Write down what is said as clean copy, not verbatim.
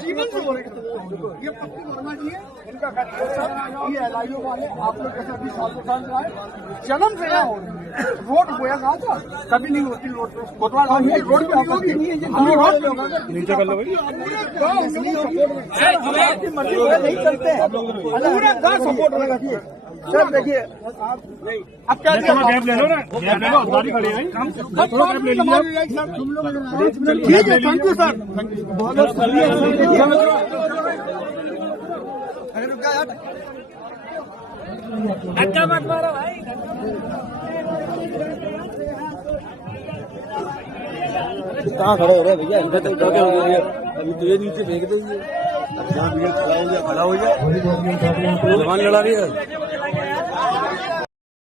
जीवन से बोले ये पक्की वर्मा जी है, इनका ये एलआईओ वाले आप लोग कैसे अभी साल है जन्म से यहाँ हो रही है। रोड बोया कहा था कभी नहीं होती रोड पे कोतवाल रोड पे होगी रोड पे होगा नीचे कर लो भाई नहीं चलते हैं पूरा गाँव सपोर्ट होगा। सर देखिए अब क्या गैप ले लो ना, गैप ले लो, गाड़ी खड़ी है थोड़ा गैप ले लीजिए ठीक है। थैंक यू सर, बहुत बहुत अच्छा मत मारो भाई। कहाँ खड़े हो रहे भैया, इधर तक क्या हो गया अभी तो ये नीचे फेंक दो, जहाँ भैया खड़ा हो जाए जवान लड़ा रही है।